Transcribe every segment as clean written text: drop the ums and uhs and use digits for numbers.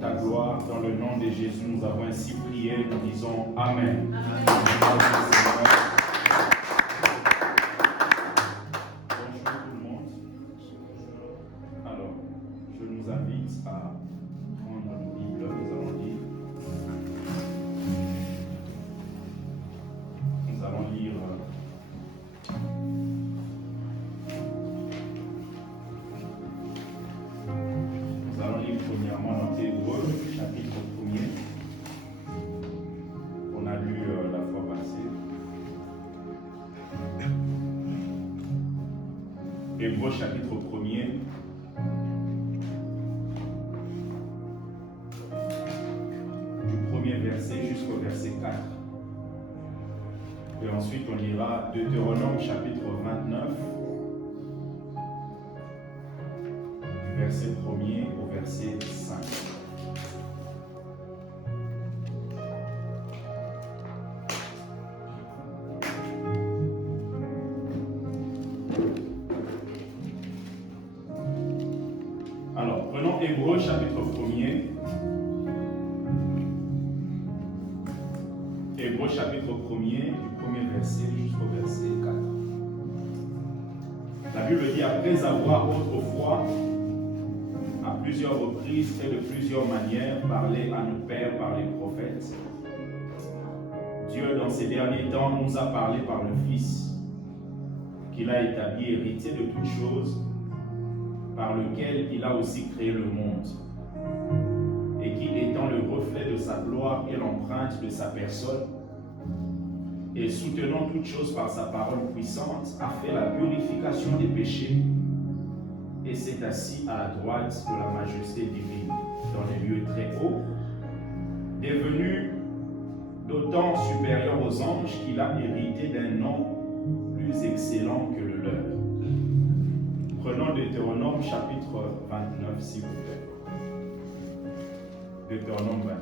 ta gloire. Dans le nom de Jésus, nous avons ainsi prié. Nous disons Amen. Amen. Bonjour tout le monde. Alors, je nous invite à prendre nos Bibles. Nous allons lire premièrement dans Hébreux, chapitre 1er. On a lu la fois passée. Hébreux, chapitre 1er. Du premier verset jusqu'au verset 4. Et ensuite, on lira Deutéronome, chapitre 29. Verset 1er au verset 5. Alors, prenons Hébreux chapitre 1er. Hébreux chapitre 1er, du premier verset jusqu'au verset 4. La Bible dit, après avoir autrefois à plusieurs reprises et de plusieurs manières parlé à nos pères par les prophètes, Dieu dans ces derniers temps nous a parlé par le Fils, qu'il a établi héritier de toutes choses, par lequel il a aussi créé le monde, et qui étant le reflet de sa gloire et l'empreinte de sa personne, et soutenant toutes choses par sa parole puissante, a fait la purification des péchés, et s'est assis à la droite de la majesté divine, dans les lieux très hauts, devenu d'autant supérieur aux anges qu'il a hérité d'un nom plus excellent que le leur. Prenons Deutéronome chapitre 29, s'il vous plaît. Deutéronome 29.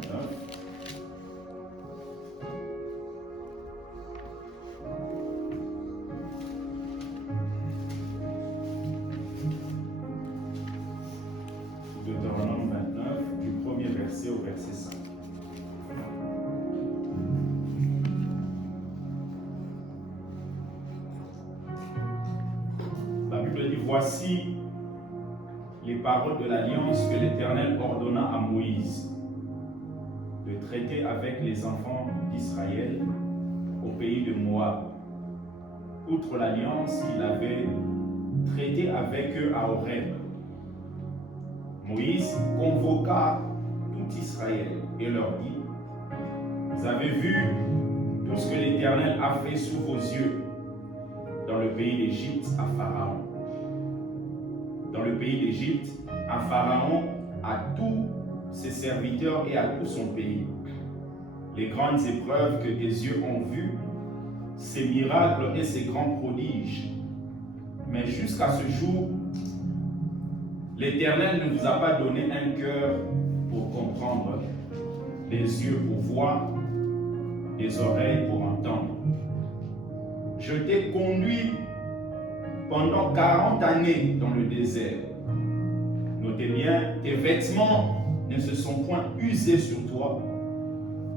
Deutéronome 29, du premier verset au verset 5. La Bible dit, voici les paroles de l'alliance que l'Éternel ordonna à Moïse de traiter avec les enfants d'Israël au pays de Moab, outre l'alliance qu'il avait traitée avec eux à Horeb. Moïse convoqua tout Israël et leur dit, vous avez vu tout ce que l'Éternel a fait sous vos yeux dans le pays d'Égypte à Pharaon. Dans le pays d'Égypte, à Pharaon, à tous ses serviteurs et à tout son pays. Les grandes épreuves que tes yeux ont vues, ses miracles et ses grands prodiges. Mais jusqu'à ce jour, l'Éternel ne vous a pas donné un cœur pour comprendre, les yeux pour voir, les oreilles pour entendre. Je t'ai conduit pendant 40 années dans le désert. Notez bien, tes vêtements ne se sont point usés sur toi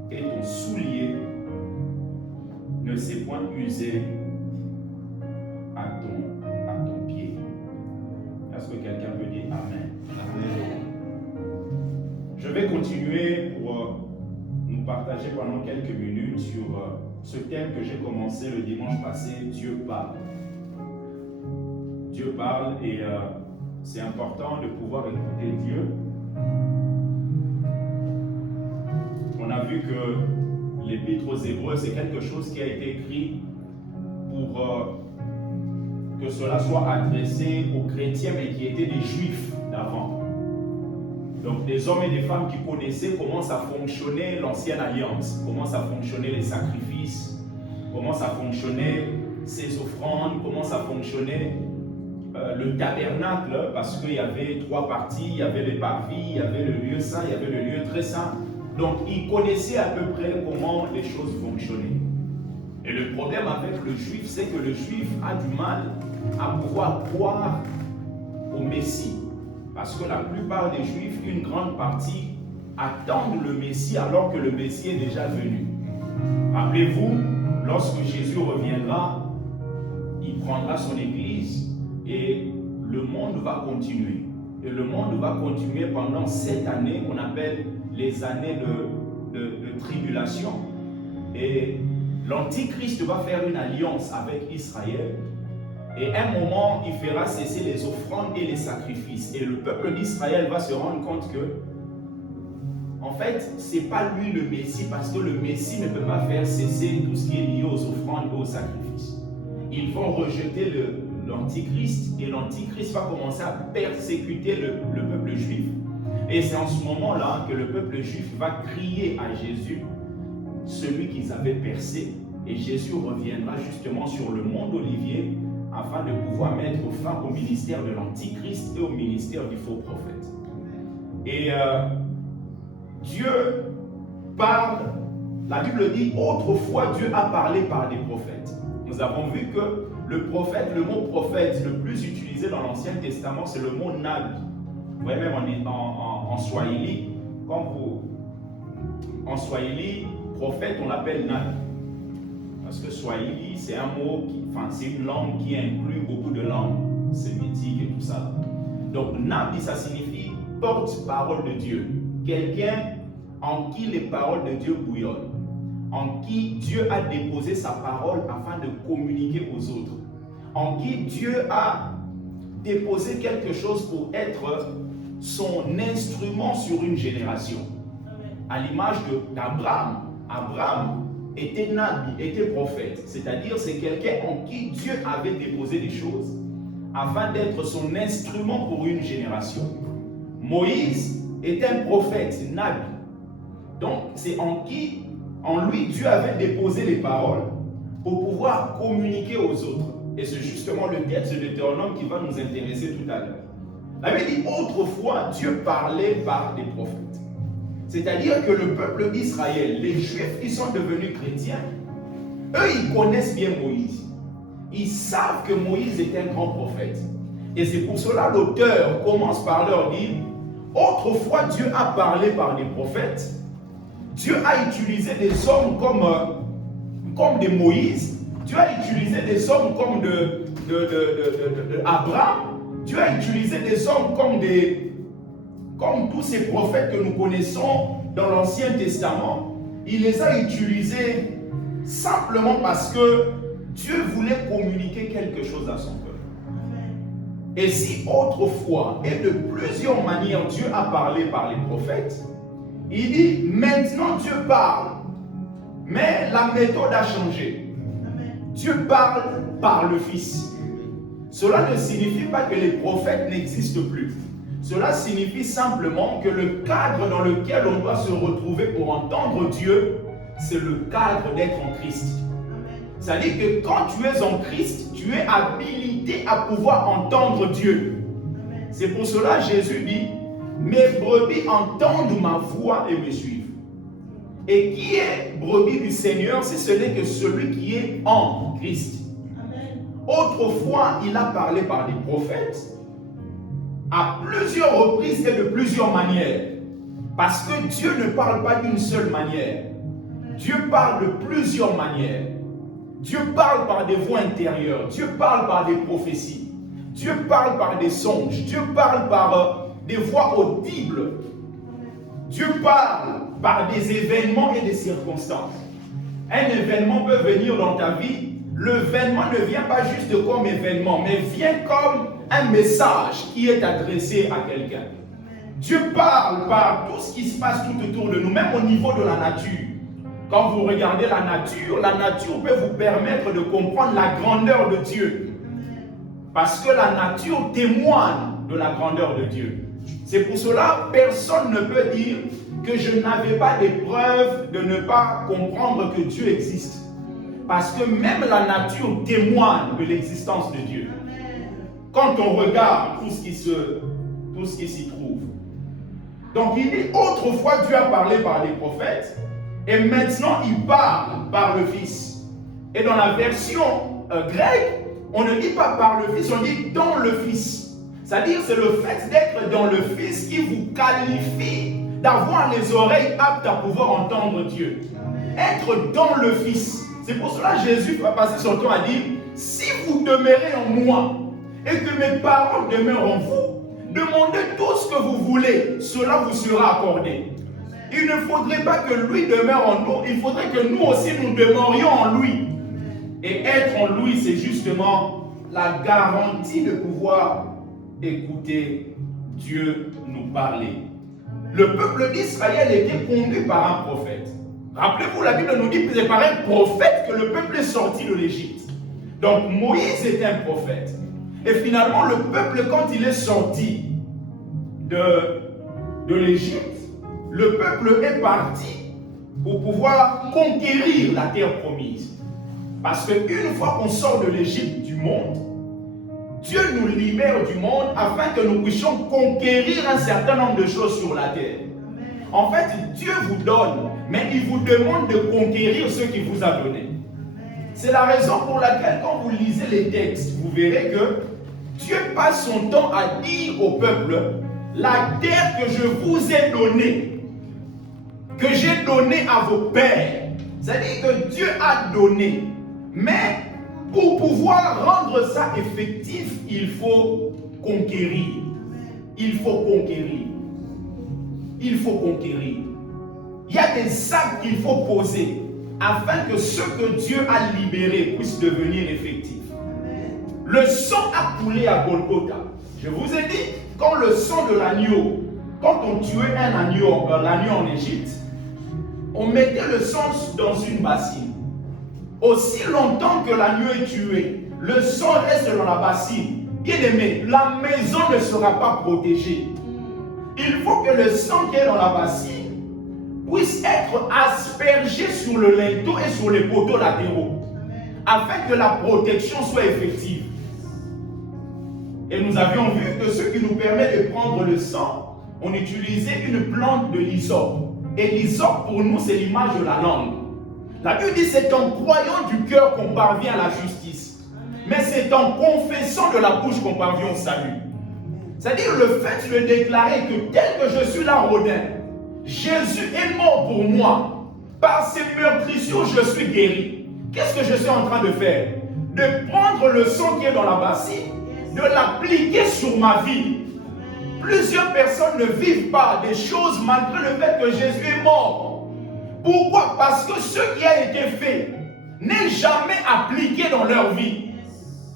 et ton soulier ne s'est point usé à ton pied. Est-ce que quelqu'un peut dire Amen? Amen. Je vais continuer pour nous partager pendant quelques minutes sur ce thème que j'ai commencé le dimanche passé, Dieu parle. Dieu parle et c'est important de pouvoir écouter Dieu. On a vu que l'épître aux Hébreux, c'est quelque chose qui a été écrit pour que cela soit adressé aux chrétiens, mais qui étaient des juifs d'avant. Donc des hommes et des femmes qui connaissaient comment ça fonctionnait l'ancienne alliance, comment ça fonctionnait les sacrifices, comment ça fonctionnait ces offrandes, comment ça fonctionnait le tabernacle, parce qu'il y avait 3 parties, il y avait les parvis, il y avait le lieu saint, il y avait le lieu très saint. Donc ils connaissaient à peu près comment les choses fonctionnaient. Et le problème avec le juif, c'est que le juif a du mal à pouvoir croire au Messie. Parce que la plupart des juifs, une grande partie, attendent le Messie alors que le Messie est déjà venu. Rappelez-vous, lorsque Jésus reviendra, il prendra son Église et le monde va continuer. Et le monde va continuer pendant 7 années qu'on appelle les années de tribulation. Et l'Antichrist va faire une alliance avec Israël. Et à un moment, il fera cesser les offrandes et les sacrifices. Et le peuple d'Israël va se rendre compte que, en fait, ce n'est pas lui le Messie, parce que le Messie ne peut pas faire cesser tout ce qui est lié aux offrandes et aux sacrifices. Ils vont rejeter l'Antichrist, et l'Antichrist va commencer à persécuter le peuple juif. Et c'est en ce moment-là que le peuple juif va crier à Jésus, celui qu'ils avaient percé. Et Jésus reviendra justement sur le mont d'Olivier afin de pouvoir mettre fin au ministère de l'Antichrist et au ministère du faux prophète. Et Dieu parle, la Bible dit, autrefois Dieu a parlé par des prophètes. Nous avons vu que le prophète, le mot prophète le plus utilisé dans l'Ancien Testament, c'est le mot nabi. Vous voyez, même en Swahili, en Swahili, prophète, on l'appelle nabi. Parce que Swahili, c'est un mot, c'est une langue qui inclut beaucoup de langues sémitiques et tout ça. Donc, nabi, ça signifie porte-parole de Dieu. Quelqu'un en qui les paroles de Dieu bouillonnent. En qui Dieu a déposé sa parole afin de communiquer aux autres. En qui Dieu a déposé quelque chose pour être son instrument sur une génération. À l'image d'Abraham. Abraham était nabi, était prophète. C'est-à-dire c'est quelqu'un en qui Dieu avait déposé des choses afin d'être son instrument pour une génération. Moïse est un prophète, nabi. Donc c'est en lui Dieu avait déposé les paroles pour pouvoir communiquer aux autres. Et c'est justement le texte de Deutéronome qui va nous intéresser tout à l'heure. La Bible dit autrefois Dieu parlait par des prophètes. C'est-à-dire que le peuple d'Israël, les Juifs qui sont devenus chrétiens, eux ils connaissent bien Moïse. Ils savent que Moïse est un grand prophète. Et c'est pour cela l'auteur commence par leur dire autrefois Dieu a parlé par des prophètes. Dieu a utilisé des hommes comme des Moïse. Dieu a utilisé des hommes comme Abraham. Dieu a utilisé des hommes comme tous ces prophètes que nous connaissons dans l'Ancien Testament. Il les a utilisés simplement parce que Dieu voulait communiquer quelque chose à son peuple. Et si autrefois et de plusieurs manières Dieu a parlé par les prophètes, il dit maintenant Dieu parle, mais la méthode a changé. Dieu parle par le Fils. Cela ne signifie pas que les prophètes n'existent plus. Cela signifie simplement que le cadre dans lequel on doit se retrouver pour entendre Dieu, c'est le cadre d'être en Christ. C'est-à-dire que quand tu es en Christ, tu es habilité à pouvoir entendre Dieu. C'est pour cela que Jésus dit, mes brebis entendent ma voix et me suivent. Et qui est brebis du Seigneur, si ce n'est que celui qui est en Christ. Autrefois, il a parlé par des prophètes à plusieurs reprises et de plusieurs manières. Parce que Dieu ne parle pas d'une seule manière. Dieu parle de plusieurs manières. Dieu parle par des voix intérieures. Dieu parle par des prophéties. Dieu parle par des songes. Dieu parle par des voix audibles. Dieu parle par des événements et des circonstances. Un événement peut venir dans ta vie. L'événement ne vient pas juste comme événement, mais vient comme un message qui est adressé à quelqu'un. Dieu parle par tout ce qui se passe tout autour de nous, même au niveau de la nature. Quand vous regardez la nature peut vous permettre de comprendre la grandeur de Dieu. Parce que la nature témoigne de la grandeur de Dieu. C'est pour cela que personne ne peut dire que je n'avais pas des preuves de ne pas comprendre que Dieu existe. Parce que même la nature témoigne de l'existence de Dieu. Quand on regarde tout ce qui s'y trouve. Donc il dit, autrefois Dieu a parlé par les prophètes, et maintenant il parle par le Fils. Et dans la version grecque, on ne dit pas par le Fils, on dit dans le Fils. C'est-à-dire c'est le fait d'être dans le Fils qui vous qualifie d'avoir les oreilles aptes à pouvoir entendre Dieu. Être dans le Fils. C'est pour cela que Jésus va passer son temps à dire, si vous demeurez en moi et que mes paroles demeurent en vous, demandez tout ce que vous voulez, cela vous sera accordé. Il ne faudrait pas que lui demeure en nous, il faudrait que nous aussi nous demeurions en lui. Et être en lui, c'est justement la garantie de pouvoir écouter Dieu nous parler. Le peuple d'Israël était conduit par un prophète. Rappelez-vous, la Bible nous dit que c'est par un prophète que le peuple est sorti de l'Égypte. Donc Moïse était un prophète. Et finalement, le peuple, quand il est sorti de l'Égypte, le peuple est parti pour pouvoir conquérir la terre promise. Parce qu'une fois qu'on sort de l'Égypte, du monde, Dieu nous libère du monde afin que nous puissions conquérir un certain nombre de choses sur la terre. En fait, Dieu vous donne, mais il vous demande de conquérir ce qu'il vous a donné. C'est la raison pour laquelle, quand vous lisez les textes, vous verrez que Dieu passe son temps à dire au peuple, la terre que je vous ai donnée, que j'ai donnée à vos pères, c'est-à-dire que Dieu a donné, mais pour pouvoir rendre ça effectif, il faut conquérir. Il faut conquérir. Il faut conquérir. Il y a des actes qu'il faut poser afin que ce que Dieu a libéré puisse devenir effectif. Le sang a coulé à Golgotha. Je vous ai dit, quand le sang de l'agneau, quand on tuait un agneau, l'agneau en Égypte, on mettait le sang dans une bassine. Aussi longtemps que l'agneau est tué, le sang reste dans la bassine. Bien aimé, la maison ne sera pas protégée. Il faut que le sang qui est dans la bassine puisse être aspergé sur le linteau et sur les poteaux latéraux, afin que la protection soit effective. Et nous avions vu que ce qui nous permet de prendre le sang, on utilisait une plante de l'hysope. Et l'hysope pour nous, c'est l'image de la langue. La Bible dit c'est en croyant du cœur qu'on parvient à la justice. Mais c'est en confessant de la bouche qu'on parvient au salut. C'est-à-dire le fait de déclarer que tel que je suis là, Rodin, Jésus est mort pour moi. Par ses meurtrissures, je suis guéri. Qu'est-ce que je suis en train de faire? De prendre le sang qui est dans la bassine, de l'appliquer sur ma vie. Plusieurs personnes ne vivent pas des choses malgré le fait que Jésus est mort. Pourquoi? Parce que ce qui a été fait n'est jamais appliqué dans leur vie.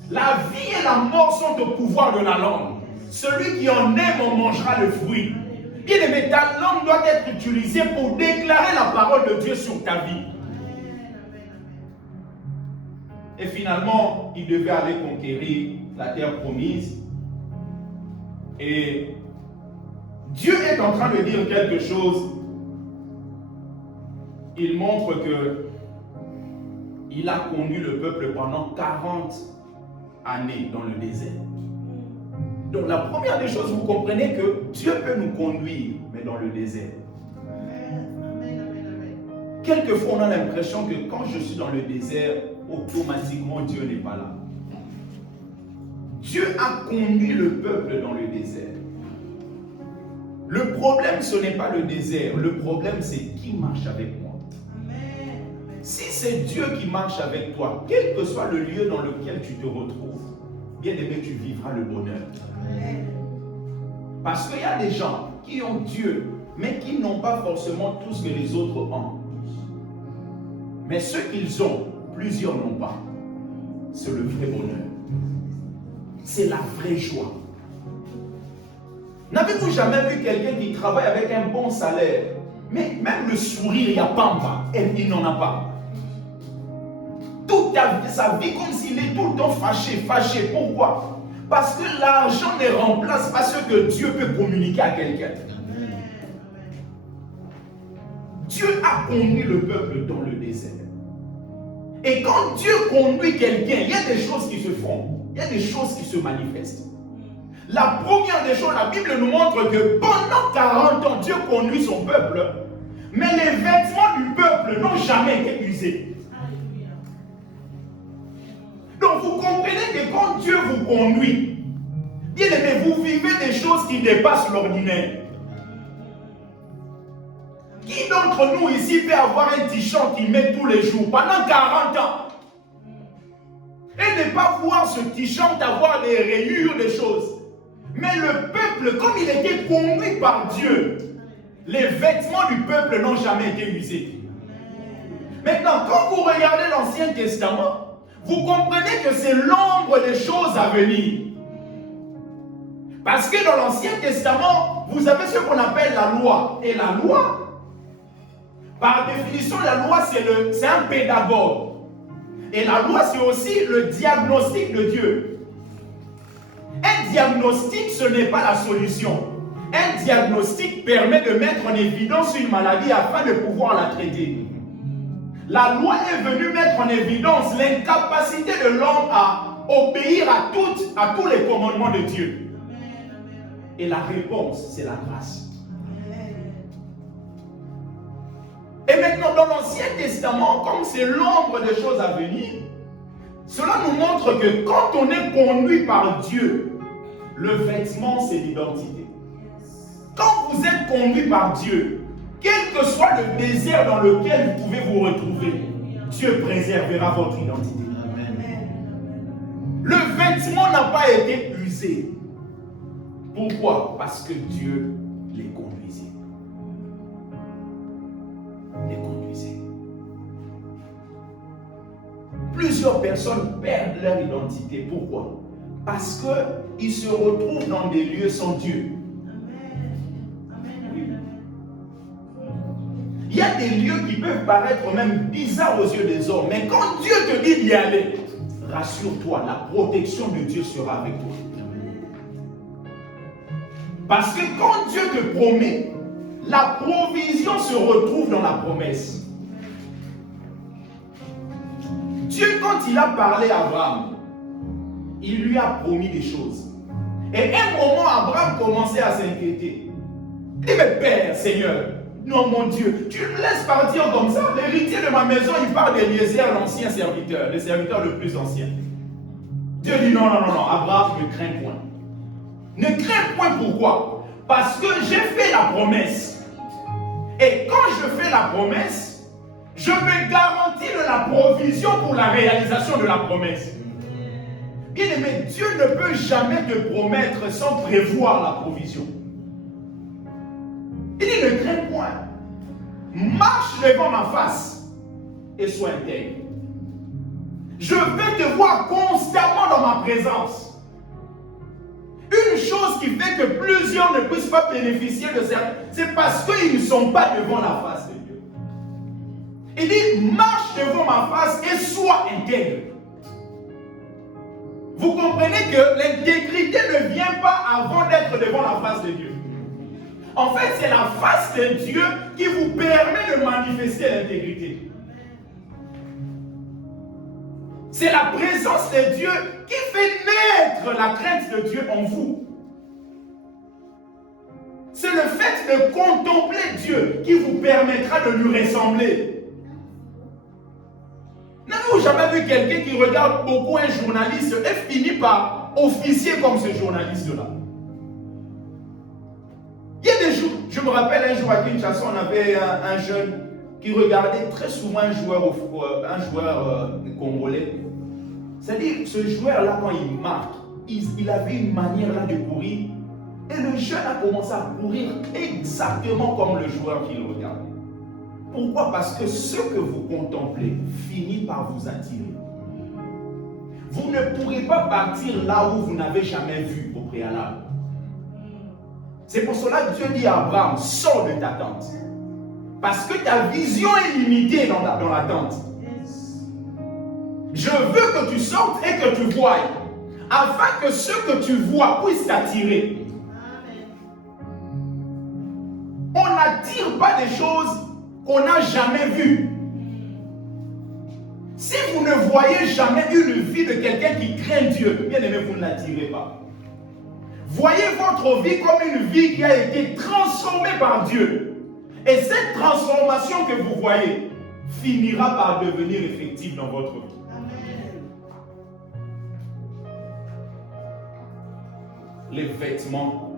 La vie et la mort sont au pouvoir de la langue. Celui qui en aime en mangera le fruit. Bien aimé, ta langue doit être utilisée pour déclarer la parole de Dieu sur ta vie. Et finalement, il devait aller conquérir la terre promise. Et Dieu est en train de dire quelque chose. Il montre que il a conduit le peuple pendant 40 années dans le désert. Donc la première des choses, vous comprenez que Dieu peut nous conduire, mais dans le désert. Quelquefois, on a l'impression que quand je suis dans le désert, automatiquement Dieu n'est pas là. Dieu a conduit le peuple dans le désert. Le problème, ce n'est pas le désert. Le problème, c'est qui marche avec moi. Si c'est Dieu qui marche avec toi, quel que soit le lieu dans lequel tu te retrouves, bien aimé, tu vivras le bonheur. Parce qu'il y a des gens qui ont Dieu, mais qui n'ont pas forcément tout ce que les autres ont. Mais ceux qu'ils ont, plusieurs n'ont pas. C'est le vrai bonheur. C'est la vraie joie. N'avez-vous jamais vu quelqu'un qui travaille avec un bon salaire, mais même le sourire, il n'y a pas, il n'en a pas. Toute sa vie, comme s'il est tout le temps fâché. Pourquoi? Parce que l'argent ne remplace pas ce que Dieu peut communiquer à quelqu'un. Dieu a conduit le peuple dans le désert. Et quand Dieu conduit quelqu'un, il y a des choses qui se font. Il y a des choses qui se manifestent. La première des choses, la Bible nous montre que pendant 40 ans, Dieu conduit son peuple, mais les vêtements du peuple n'ont jamais été usés. Donc vous comprenez que quand Dieu vous conduit, bien aimé, vous vivez des choses qui dépassent l'ordinaire. Qui d'entre nous ici peut avoir un t-shirt qu'il met tous les jours pendant 40 ans et ne pas voir ce t-shirt avoir des rayures, des choses? Mais le peuple, comme il était conduit par Dieu, les vêtements du peuple n'ont jamais été usés. Maintenant, quand vous regardez l'Ancien Testament, vous comprenez que c'est l'ombre des choses à venir. Parce que dans l'Ancien Testament, vous avez ce qu'on appelle la loi. Et la loi, par définition, la loi, c'est un pédagogue. Et la loi, c'est aussi le diagnostic de Dieu. Un diagnostic, ce n'est pas la solution. Un diagnostic permet de mettre en évidence une maladie afin de pouvoir la traiter. La loi est venue mettre en évidence l'incapacité de l'homme à obéir à tous les commandements de Dieu. Et la réponse, c'est la grâce. Et maintenant, dans l'Ancien Testament, comme c'est l'ombre des choses à venir, cela nous montre que quand on est conduit par Dieu, le vêtement, c'est l'identité. Quand vous êtes conduit par Dieu, quel que soit le désert dans lequel vous pouvez vous retrouver, Dieu préservera votre identité. Le vêtement n'a pas été usé. Pourquoi? Parce que Dieu les conduisait. Les conduisait. Plusieurs personnes perdent leur identité. Pourquoi? Parce qu'ils se retrouvent dans des lieux sans Dieu. Il y a des lieux qui peuvent paraître même bizarres aux yeux des hommes, mais quand Dieu te dit d'y aller, rassure-toi, la protection de Dieu sera avec toi. Parce que quand Dieu te promet, la provision se retrouve dans la promesse. Dieu, quand il a parlé à Abraham, il lui a promis des choses. Et à un moment, Abraham commençait à s'inquiéter. Il dit, mais Père, Seigneur, non mon Dieu, tu me laisses partir comme ça? L'héritier de ma maison, il parle d'Éliezer, l'ancien serviteur, le serviteur le plus ancien. Dieu dit, non, Abraham, ne crains point. Ne crains point, pourquoi? Parce que j'ai fait la promesse. Et quand je fais la promesse, je me garantis de la provision pour la réalisation de la promesse. Bien aimé, Dieu ne peut jamais te promettre sans prévoir la provision. Il dit, ne crains point. Marche devant ma face et sois intègre. Je vais te voir constamment dans ma présence. Une chose qui fait que plusieurs ne puissent pas bénéficier de ça, c'est parce qu'ils ne sont pas devant la face de Dieu. Il dit, marche devant ma face et sois intègre. Vous comprenez que l'intégrité ne vient pas avant d'être devant la face de Dieu. En fait, c'est la face de Dieu qui vous permet de manifester l'intégrité. C'est la présence de Dieu qui fait naître la crainte de Dieu en vous. C'est le fait de contempler Dieu qui vous permettra de lui ressembler. N'avez-vous jamais vu quelqu'un qui regarde beaucoup un journaliste et finit par officier comme ce journaliste-là? Il y a des jours, je me rappelle un jour à Kinshasa, on avait un jeune qui regardait très souvent un joueur congolais. C'est-à-dire, ce joueur-là, quand il marque, il avait une manière là de courir. Et le jeune a commencé à courir exactement comme le joueur qu'il regardait. Pourquoi? Parce que ce que vous contemplez finit par vous attirer. Vous ne pourrez pas partir là où vous n'avez jamais vu au préalable. C'est pour cela que Dieu dit à Abraham, sors de ta tente. Parce que ta vision est limitée dans la tente. Je veux que tu sortes et que tu voies, afin que ce que tu vois puisse t'attirer. On n'attire pas des choses qu'on n'a jamais vues. Si vous ne voyez jamais une vie de quelqu'un qui craint Dieu, bien aimé, vous ne l'attirez pas. Voyez votre vie comme une vie qui a été transformée par Dieu. Et cette transformation que vous voyez finira par devenir effective dans votre vie. Les vêtements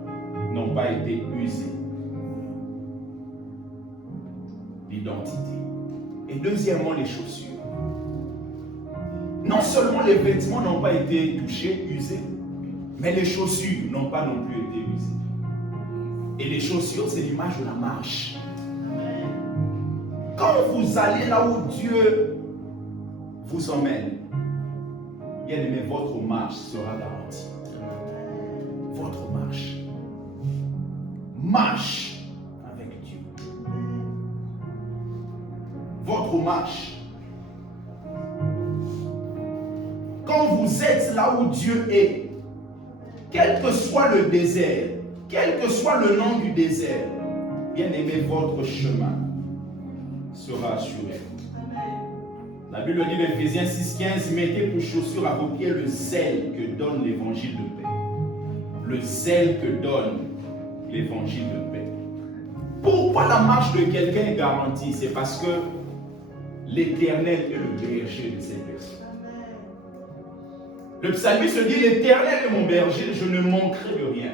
n'ont pas été usés. l'identité. Et deuxièmement, les chaussures. Non seulement les vêtements n'ont pas été touchés, usés, mais les chaussures n'ont pas non plus été usées. Et les chaussures, c'est l'image de la marche. Quand vous allez là où Dieu vous emmène, bien aimé, votre marche sera garantie. Votre marche. Marche avec Dieu. Votre marche. Quand vous êtes là où Dieu est, quel que soit le désert, quel que soit le nom du désert, bien aimé, votre chemin sera assuré. La Bible dit dans Éphésiens 6,15, mettez pour chaussure à vos pieds le zèle que donne l'évangile de paix. Le zèle que donne l'évangile de paix. Pourquoi la marche de quelqu'un est garantie? C'est parce que l'Éternel est le berger de cette personne. Le psalmiste dit, l'Éternel est mon berger, je ne manquerai de rien.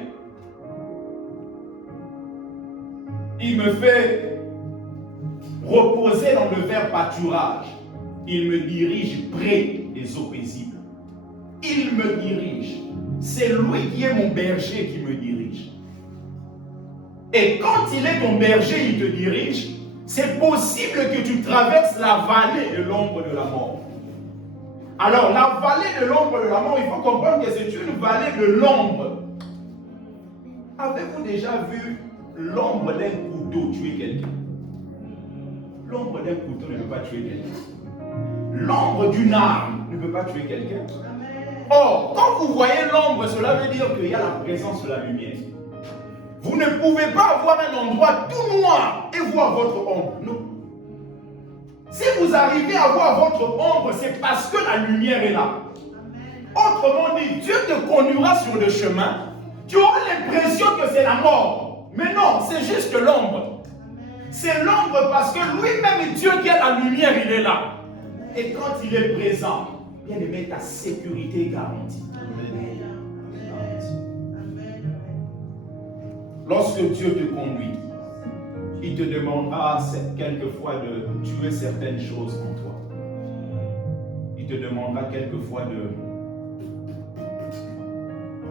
Il me fait reposer dans le vert pâturage. Il me dirige près des eaux paisibles. Il me dirige. C'est lui qui est mon berger qui me dirige. Et quand il est ton berger, il te dirige, c'est possible que tu traverses la vallée de l'ombre de la mort. Alors, la vallée de l'ombre de la mort, il faut comprendre que c'est une vallée de l'ombre. Avez-vous déjà vu l'ombre d'un couteau tuer quelqu'un? L'ombre d'un couteau ne peut pas tuer quelqu'un. L'ombre d'une arme ne peut pas tuer quelqu'un. Or, quand vous voyez l'ombre, cela veut dire qu'il y a la présence de la lumière. Vous ne pouvez pas avoir un endroit tout noir et voir votre ombre. Non. Si vous arrivez à voir votre ombre, c'est parce que la lumière est là. Autrement dit, Dieu te conduira sur le chemin. Tu auras l'impression que c'est la mort. Mais non, c'est juste l'ombre. C'est l'ombre parce que lui-même, Dieu qui est la lumière, il est là. Et quand il est présent, bien aimé, ta sécurité est garantie. Lorsque Dieu te conduit, il te demandera quelquefois de tuer certaines choses en toi. Il te demandera quelquefois de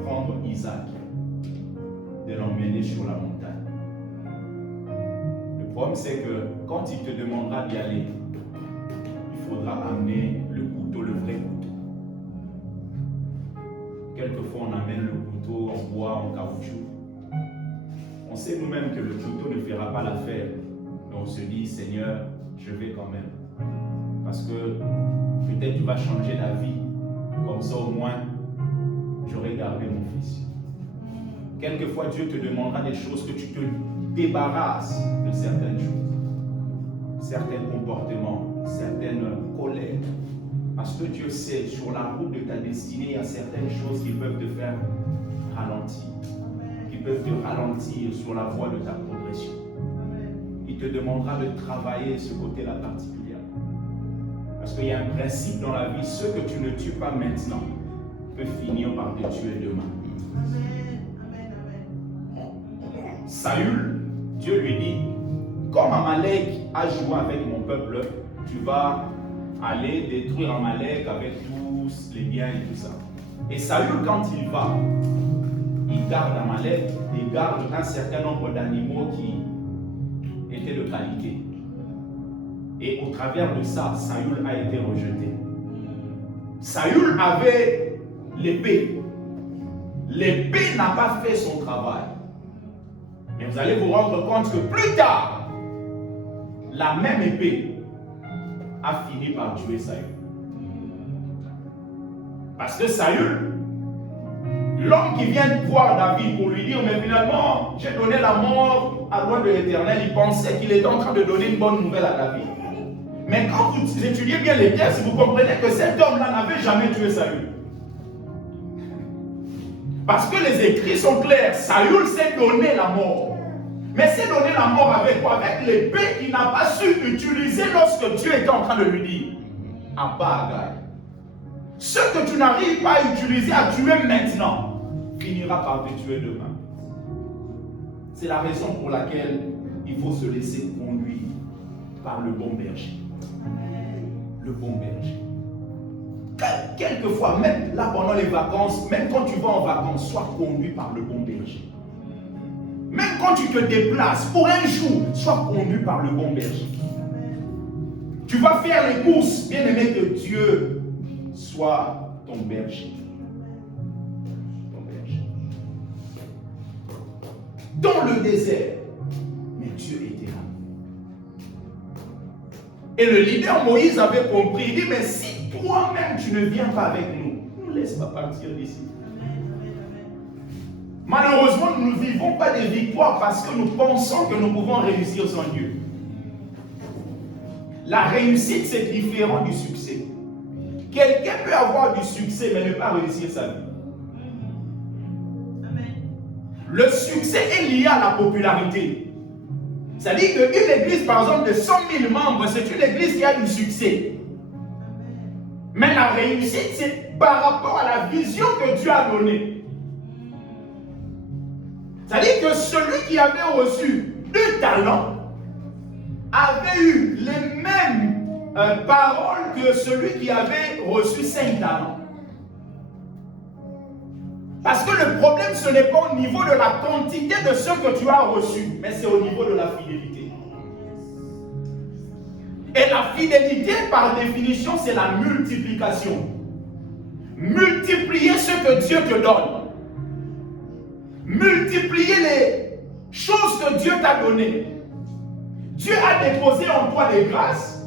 prendre Isaac, de l'emmener sur la montagne. Le problème, c'est que quand il te demandera d'y aller, il faudra amener le couteau, le vrai couteau. Quelquefois, on amène le couteau en bois, en caoutchouc. On sait nous-mêmes que le couteau ne fera pas l'affaire. Donc on se dit, Seigneur, je vais quand même. Parce que peut-être tu vas changer la vie. Comme ça au moins, j'aurai gardé mon fils. Quelquefois, Dieu te demandera des choses que tu te débarrasses de certaines choses. Certains comportements, certaines colères. Parce que Dieu sait, sur la route de ta destinée, il y a certaines choses qui peuvent te faire ralentir. Peuvent te ralentir sur la voie de ta progression. Il te demandera de travailler ce côté-là particulièrement. Parce qu'il y a un principe dans la vie, ce que tu ne tues pas maintenant peut finir par te tuer demain. Saül, Dieu lui dit, comme Amalek a joué avec mon peuple, tu vas aller détruire Amalek avec tous les biens et tout ça. Et Saül, quand il va, il garde Amalek, il garde un certain nombre d'animaux qui étaient de qualité. Et au travers de ça, Saül a été rejeté. Saül avait l'épée. L'épée n'a pas fait son travail. Mais vous allez vous rendre compte que plus tard, la même épée a fini par tuer Saül. Parce que Saül, l'homme qui vient de voir David pour lui dire, mais finalement, j'ai donné la mort à loin de l'Éternel, il pensait qu'il était en train de donner une bonne nouvelle à David. Mais quand vous étudiez bien les textes, vous comprenez que cet homme-là n'avait jamais tué Saül. Parce que les écrits sont clairs, Saül s'est donné la mort. Mais s'est donné la mort avec quoi? Avec l'épée qu'il n'a pas su utiliser lorsque Dieu était en train de lui dire, Abba Agai. Ce que tu n'arrives pas à utiliser, à tuer maintenant, finira par te tuer demain. C'est la raison pour laquelle il faut se laisser conduire par le bon berger. Le bon berger. Quelquefois, même là pendant les vacances, même quand tu vas en vacances, sois conduit par le bon berger. Même quand tu te déplaces pour un jour, sois conduit par le bon berger. Tu vas faire les courses, bien aimé, que Dieu soit ton berger. Ton berger. Dans le désert, mais Dieu était là. Et le leader Moïse avait compris. Il dit, mais si toi-même tu ne viens pas avec nous, ne laisse pas partir d'ici. Malheureusement, nous ne vivons pas des victoires parce que nous pensons que nous pouvons réussir sans Dieu. La réussite, c'est différent du succès. Quelqu'un peut avoir du succès, mais ne pas réussir sa vie. Le succès est lié à la popularité. C'est-à-dire qu'une église, par exemple, de 100 000 membres, c'est une église qui a du succès. Mais la réussite, c'est par rapport à la vision que Dieu a donnée. C'est-à-dire que celui qui avait reçu 2 talents avait eu les mêmes paroles que celui qui avait reçu 5 talents. Parce que le problème, ce n'est pas au niveau de la quantité de ce que tu as reçu, mais c'est au niveau de la fidélité. Et la fidélité, par définition, c'est la multiplication. Multiplier ce que Dieu te donne. Multiplier les choses que Dieu t'a données. Dieu a déposé en toi des grâces.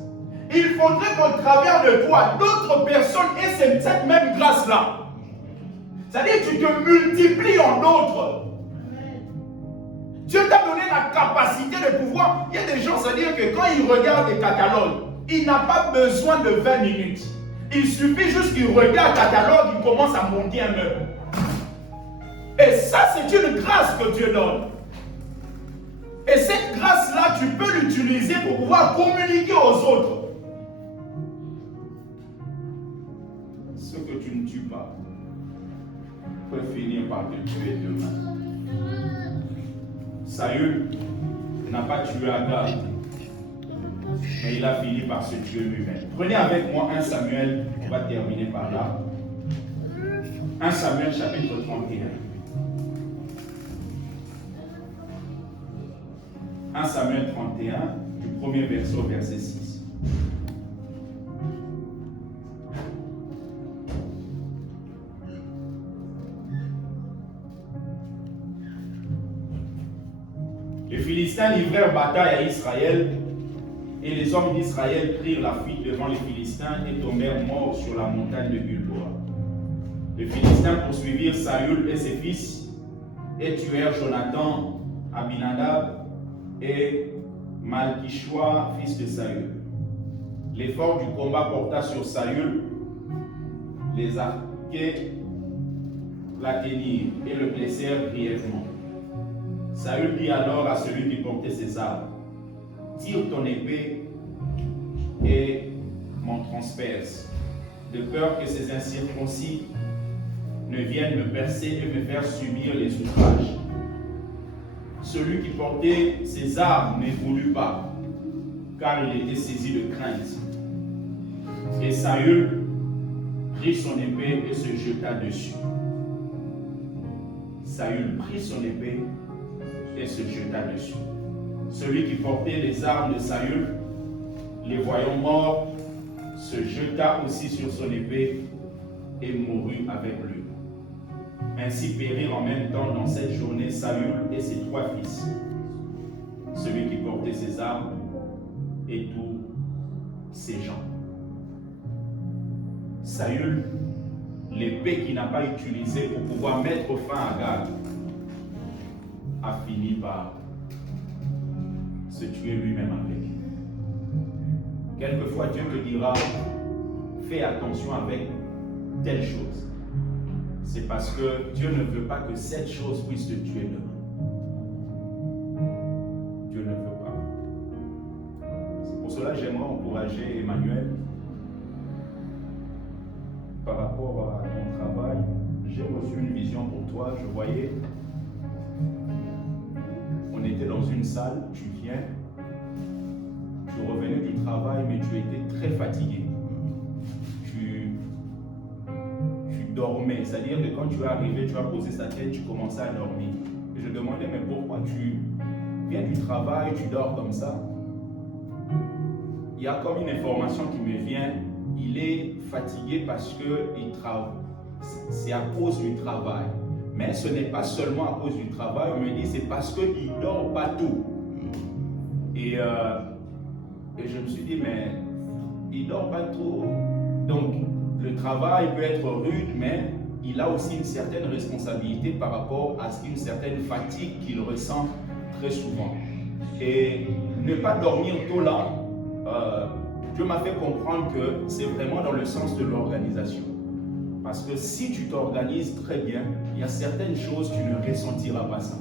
Il faudrait qu'au travers de toi, d'autres personnes aient cette même grâce-là. C'est-à-dire que tu te multiplies en d'autres. Dieu t'a donné la capacité de pouvoir. Il y a des gens, c'est-à-dire que quand ils regardent les catalogues, il n'a pas besoin de 20 minutes. Il suffit juste qu'il regarde le catalogue, il commence à monter un meuble. Et ça, c'est une grâce que Dieu donne. Et cette grâce-là, tu peux l'utiliser pour pouvoir communiquer aux autres. Ce que tu ne tues pas peut finir par te tuer demain. Saül n'a pas tué Agar, mais il a fini par se tuer lui-même. Prenez avec moi 1 Samuel, on va terminer par là. 1 Samuel chapitre 31. 1 Samuel 31, du premier verset au verset 6. Les Philistins livrèrent bataille à Israël, et les hommes d'Israël prirent la fuite devant les Philistins et tombèrent morts sur la montagne de Gilboa. Les Philistins poursuivirent Saül et ses fils et tuèrent Jonathan, Abinadab et Malkishua, fils de Saül. L'effort du combat porta sur Saül, les arqués l'atteignirent et le blessèrent grièvement. Saül dit alors à celui qui portait ses armes, tire ton épée et m'en transperce, de peur que ces incirconcis ne viennent me percer et me faire subir les outrages. Celui qui portait ses armes ne voulut pas, car il était saisi de crainte. Et Saül prit son épée et se jeta dessus. Saül prit son épée et se jeta dessus. Celui qui portait les armes de Saül, les voyant morts, se jeta aussi sur son épée et mourut avec lui. Ainsi périrent en même temps dans cette journée Saül et ses 3 fils, celui qui portait ses armes et tous ses gens. Saül, l'épée qu'il n'a pas utilisée pour pouvoir mettre fin à Gad, a fini par se tuer lui-même avec. Quelquefois, Dieu te dira, fais attention avec telle chose. C'est parce que Dieu ne veut pas que cette chose puisse te tuer demain. Dieu ne veut pas. C'est pour cela que j'aimerais encourager Emmanuel par rapport à ton travail. J'ai reçu une vision pour toi. Je voyais, on était dans une salle, tu viens, tu revenais mais tu étais très fatigué. Tu dormais, c'est-à-dire que quand tu es arrivé, tu as posé ta tête, tu commençais à dormir. Et je demandais, mais pourquoi tu viens du travail, tu dors comme ça? Il y a comme une information qui me vient, il est fatigué parce que c'est à cause du travail. Mais ce n'est pas seulement à cause du travail, on me dit c'est parce qu'il ne dort pas tôt. Et je me suis dit, mais il ne dort pas tôt. Donc, le travail peut être rude, mais il a aussi une certaine responsabilité par rapport à une certaine fatigue qu'il ressent très souvent. Et ne pas dormir tôt là, Dieu m'a fait comprendre que c'est vraiment dans le sens de l'organisation. Parce que si tu t'organises très bien, il y a certaines choses, tu ne ressentiras pas ça.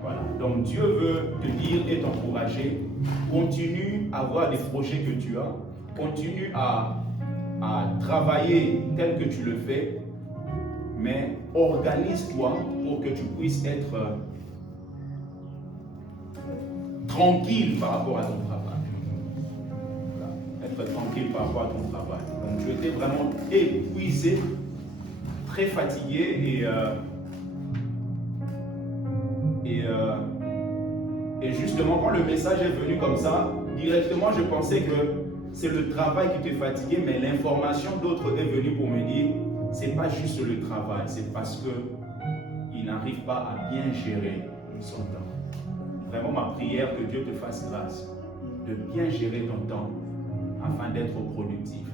Voilà. Donc Dieu veut te dire et t'encourager, continue à avoir des projets que tu as, continue à travailler tel que tu le fais, mais organise-toi pour que tu puisses être tranquille par rapport à ton travail. Voilà. Être tranquille par rapport à ton travail. Donc tu étais vraiment épuisé, très fatigué et justement quand le message est venu comme ça, directement je pensais que c'est le travail qui te fatiguait, mais l'information d'autres est venue pour me dire c'est pas juste le travail, c'est parce que il n'arrive pas à bien gérer son temps. Vraiment ma prière, que Dieu te fasse grâce de bien gérer ton temps afin d'être productif.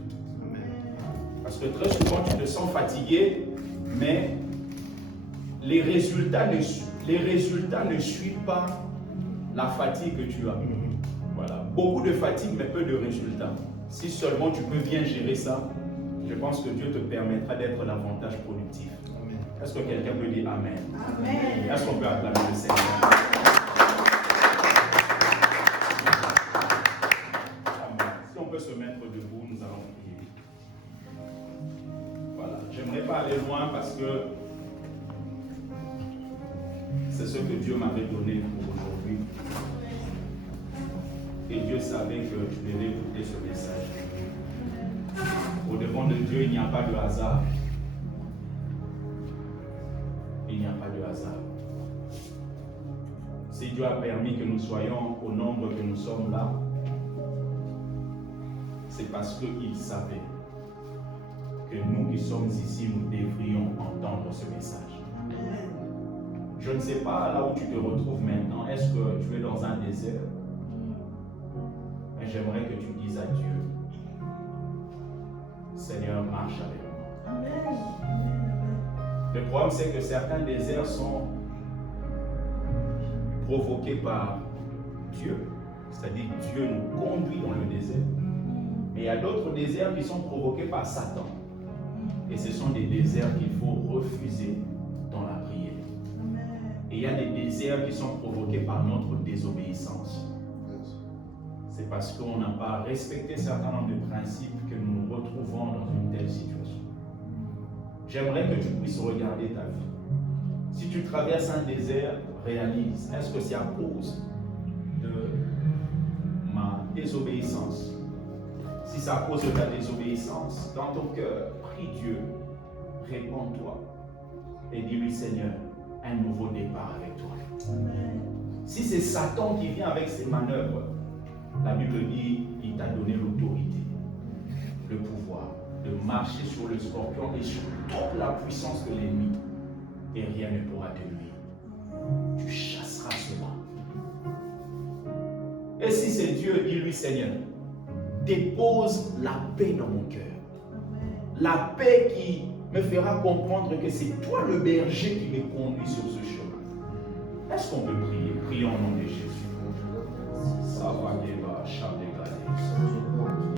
Parce que très souvent tu te sens fatigué, mais les résultats ne suivent pas la fatigue que tu as. Voilà. Beaucoup de fatigue, mais peu de résultats. Si seulement tu peux bien gérer ça, je pense que Dieu te permettra d'être davantage productif. Est-ce que quelqu'un peut dire Amen? Amen. Est-ce qu'on peut acclamer le Seigneur? Amen. Si on peut se mettre debout, nous allons prier. Voilà. J'aimerais pas aller loin parce que c'est ce que Dieu m'avait donné pour aujourd'hui. Et Dieu savait que je devais écouter ce message. Au-devant de Dieu, il n'y a pas de hasard. Il n'y a pas de hasard. Si Dieu a permis que nous soyons au nombre que nous sommes là, c'est parce qu'il savait que nous qui sommes ici, nous devrions entendre ce message. Je ne sais pas là où tu te retrouves maintenant. Est-ce que tu es dans un désert? Mais j'aimerais que tu dises à Dieu, Seigneur, marche avec moi. Amen. Le problème, c'est que certains déserts sont provoqués par Dieu. C'est-à-dire que Dieu nous conduit dans le désert. Mais il y a d'autres déserts qui sont provoqués par Satan. Et ce sont des déserts qu'il faut refuser dans la prière. Et il y a des déserts qui sont provoqués par notre désobéissance. C'est parce qu'on n'a pas respecté certains nombre de principes que nous nous retrouvons dans une telle situation. J'aimerais que tu puisses regarder ta vie. Si tu traverses un désert, réalise, est-ce que c'est à cause de ma désobéissance? Si c'est à cause de ta désobéissance, dans ton cœur, prie Dieu, réponds-toi et dis-lui, Seigneur, un nouveau départ avec toi. Amen. Si c'est Satan qui vient avec ses manœuvres, la Bible dit, il t'a donné l'autorité, le pouvoir de marcher sur le scorpion et sur toute la puissance de l'ennemi, et rien ne pourra te nuire. Tu chasseras cela. Et si c'est Dieu, dis-lui, Seigneur, dépose la paix dans mon cœur. La paix qui me fera comprendre que c'est toi le berger qui me conduit sur ce chemin. Est-ce qu'on peut prier? Prions au nom de Jésus. Ça va,